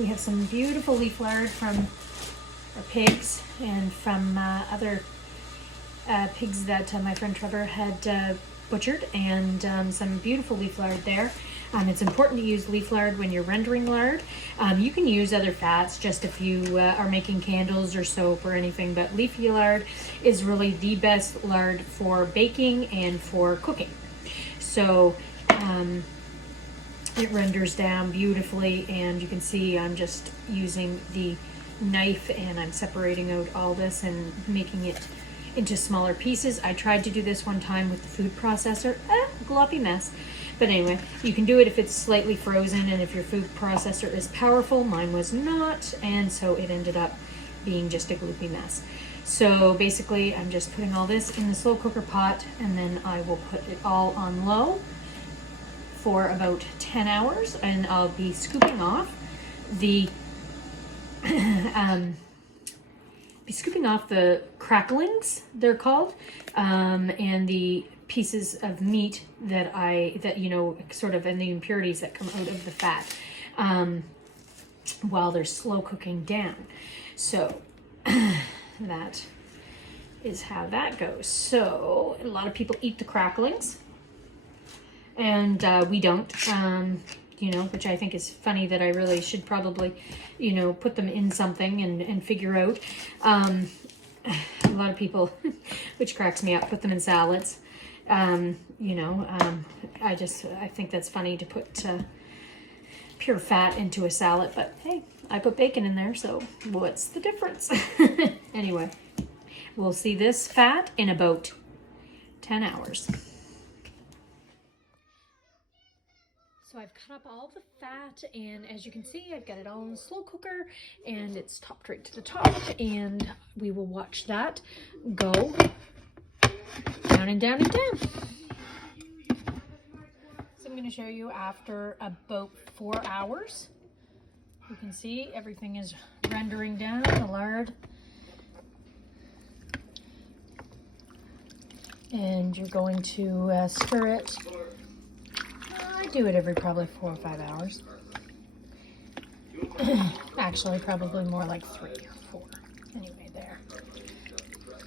We have some beautiful leaf lard from our pigs and from other pigs that my friend Trevor had butchered, and some beautiful leaf lard there. It's important to use leaf lard when you're rendering lard. You can use other fats just if you are making candles or soap or anything, but leafy lard is really the best lard for baking and for cooking. So it renders down beautifully, and you can see I'm just using the knife and I'm separating out all this and making it into smaller pieces. I tried to do this one time with the food processor. Gloppy mess. But anyway, you can do it if it's slightly frozen and if your food processor is powerful. Mine was not, and so it ended up being just a gloopy mess. So basically, I'm just putting all this in the slow cooker pot, and then I will put it all on low for about 10 hours, and I'll be scooping off the cracklings, they're called, and the pieces of meat that you know, sort of, and the impurities that come out of the fat while they're slow cooking down. So that is how that goes. So a lot of people eat the cracklings, and we don't, you know, which I think is funny that I really should probably, you know, put them in something and figure out. A lot of people, which cracks me up, put them in salads. You know, I think that's funny to put pure fat into a salad, but hey, I put bacon in there, so what's the difference? Anyway, we'll see this fat in about 10 hours. So I've cut up all the fat, and as you can see, I've got it all in the slow cooker, and it's topped right to the top, and we will watch that go down and down and down. So I'm going to show you after about 4 hours. You can see everything is rendering down, the lard. And you're going to stir it. I do it every probably 4 or 5 hours. Actually, probably more like 3 or 4. Anyway, there.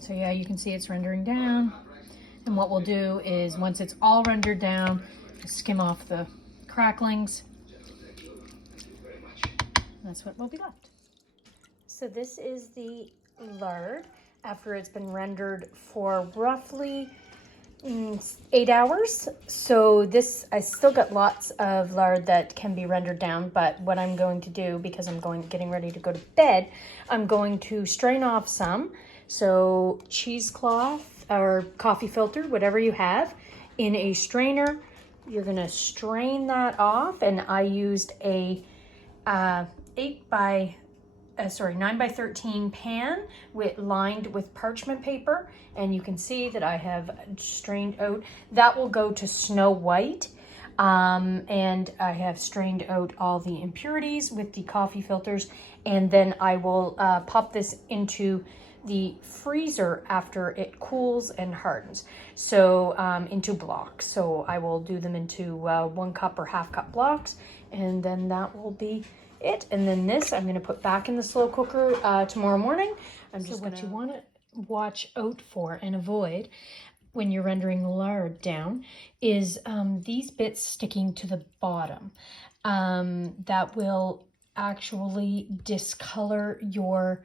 So yeah, you can see it's rendering down. And what we'll do is, once it's all rendered down, skim off the cracklings. That's what will be left. So this is the lard after it's been rendered for roughly 8 hours. So this, I still got lots of lard that can be rendered down, but what I'm going to do, because I'm getting ready to go to bed, I'm going to strain off some. So cheesecloth or coffee filter, whatever you have, in a strainer. You're gonna strain that off, and I used a 9 by 13 pan lined with parchment paper, and you can see that I have strained out. That will go to snow white, and I have strained out all the impurities with the coffee filters, and then I will pop this into the freezer after it cools and hardens, so into blocks. So I will do them into 1 cup or ½ cup blocks, and then that will be it. And then this I'm going to put back in the slow cooker tomorrow morning. So what you want to watch out for and avoid when you're rendering lard down is these bits sticking to the bottom. That will actually discolor your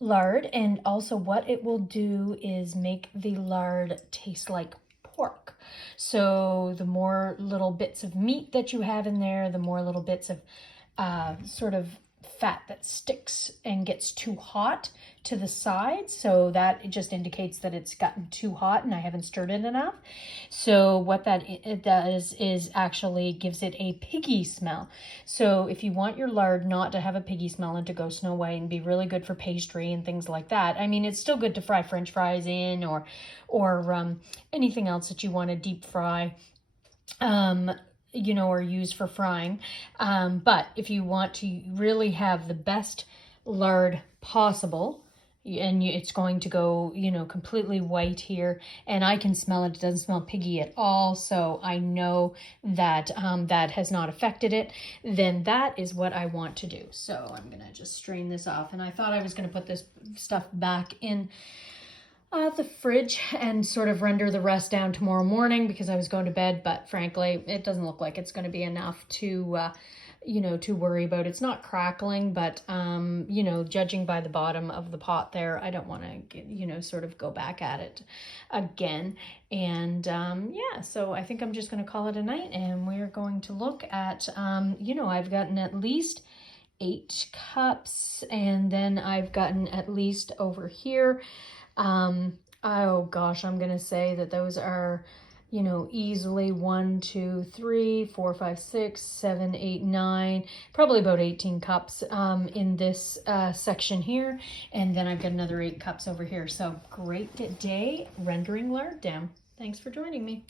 lard, and also what it will do is make the lard taste like pork. So the more little bits of meat that you have in there, the more little bits of sort of fat that sticks and gets too hot to the sides. So that it just indicates that it's gotten too hot and I haven't stirred it enough. So what it does is actually gives it a piggy smell. So if you want your lard not to have a piggy smell and to go snow white and be really good for pastry and things like that, I mean, it's still good to fry French fries in, or anything else that you want to deep fry. You know, or use for frying. But if you want to really have the best lard possible, and it's going to go, you know, completely white here, and I can smell it. It doesn't smell piggy at all, so I know that that has not affected it. Then that is what I want to do. So I'm gonna just strain this off, and I thought I was gonna put this stuff back in the fridge and sort of render the rest down tomorrow morning because I was going to bed, but frankly, it doesn't look like it's going to be enough to, you know, to worry about. It's not crackling, but, you know, judging by the bottom of the pot there, I don't want to, you know, sort of go back at it again. And yeah, so I think I'm just going to call it a night, and we're going to look at, you know, I've gotten at least 8 cups, and then I've gotten at least over here, oh gosh, I'm gonna say that those are, you know, easily 1, 2, 3, 4, 5, 6, 7, 8, 9, probably about 18 cups in this section here, and then I've got another 8 cups over here. So great day rendering lard down. Thanks for joining me.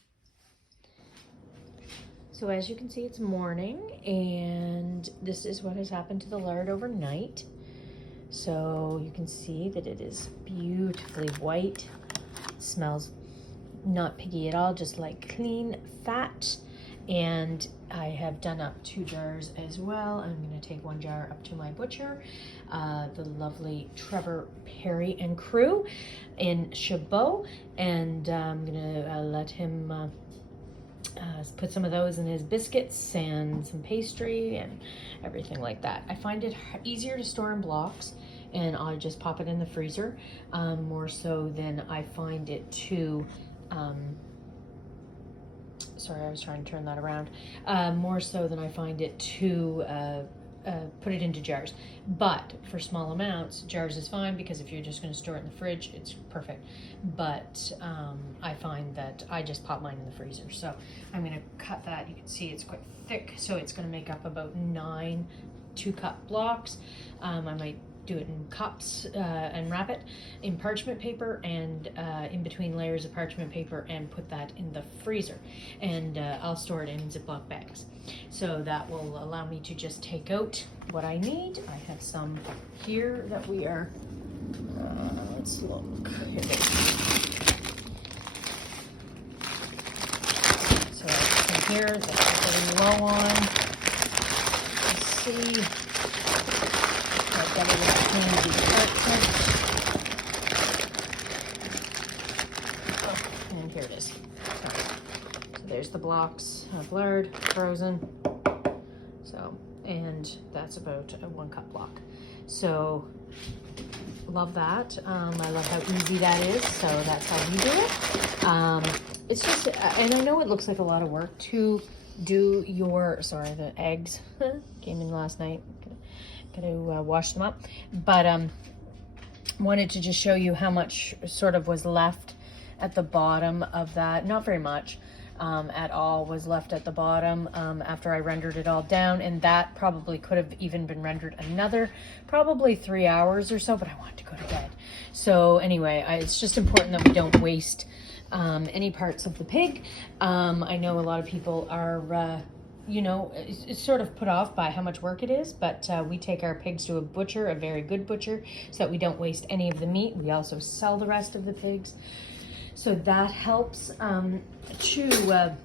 So as you can see, it's morning, and this is what has happened to the lard overnight. So you can see that it is beautifully white. It smells not piggy at all, just like clean fat. And I have done up 2 jars as well. I'm going to take 1 jar up to my butcher, the lovely Trevor Perry and crew in Chabot, and I'm going to let him put some of those in his biscuits and some pastry and everything like that. I find it easier to store in blocks, and I just pop it in the freezer, more so than I find it to, sorry, I was trying to turn that around, more so than I find it to put it into jars. But for small amounts, jars is fine, because if you're just going to store it in the fridge, it's perfect. But I find that I just pop mine in the freezer. So I'm going to cut that. You can see it's quite thick, so it's going to make up about 9 2-cup blocks. I might do it in cups and wrap it in parchment paper, and in between layers of parchment paper, and put that in the freezer, and I'll store it in Ziploc bags. So that will allow me to just take out what I need. I have some here that we are, let's look. Here it is. So some here that I'm getting low on. Let's see. I've got it with handy parchment. And here it is. So there's the blocks of lard, frozen. So, and that's about a 1-cup block. So, love that. I love how easy that is. So that's how you do it. It's just, and I know it looks like a lot of work to do your, sorry, the eggs came in last night. Gotta wash them up, but wanted to just show you how much sort of was left at the bottom of that. Not very much at all was left at the bottom after I rendered it all down, and that probably could have even been rendered another probably 3 hours or so, but I wanted to go to bed. So anyway, it's just important that we don't waste any parts of the pig. I know a lot of people are you know, it's sort of put off by how much work it is, but we take our pigs to a butcher, a very good butcher, so that we don't waste any of the meat. We also sell the rest of the pigs, so that helps to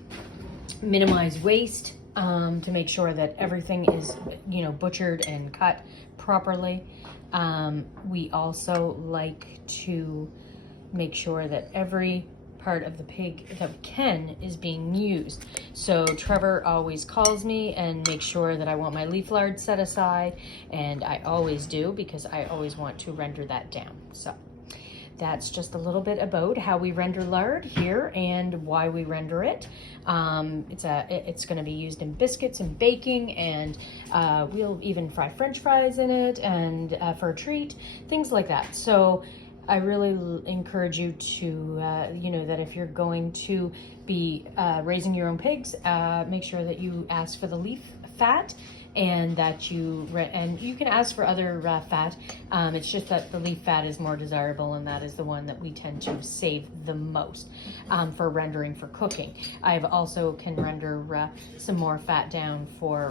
minimize waste, to make sure that everything is, you know, butchered and cut properly. We also like to make sure that every part of the pig that we can is being used. So Trevor always calls me and makes sure that I want my leaf lard set aside, and I always do, because I always want to render that down. So that's just a little bit about how we render lard here and why we render it. It's going to be used in biscuits and baking, and we'll even fry French fries in it, and for a treat, things like that. So I really encourage you to, you know, that if you're going to be raising your own pigs, make sure that you ask for the leaf fat, and that you can ask for other fat. It's just that the leaf fat is more desirable, and that is the one that we tend to save the most for rendering for cooking. I've also can render some more fat down for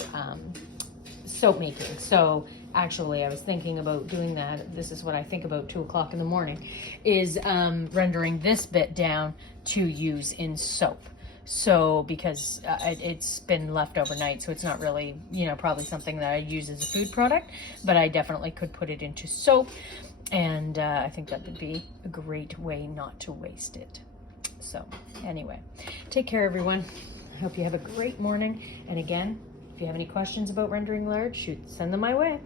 soap making. So actually, I was thinking about doing that. This is what I think about 2 o'clock in the morning, is rendering this bit down to use in soap. So because it's been left overnight, so it's not really, you know, probably something that I use as a food product, but I definitely could put it into soap. And I think that would be a great way not to waste it. So anyway, take care, everyone. I hope you have a great morning. And again, if you have any questions about rendering lard, send them my way.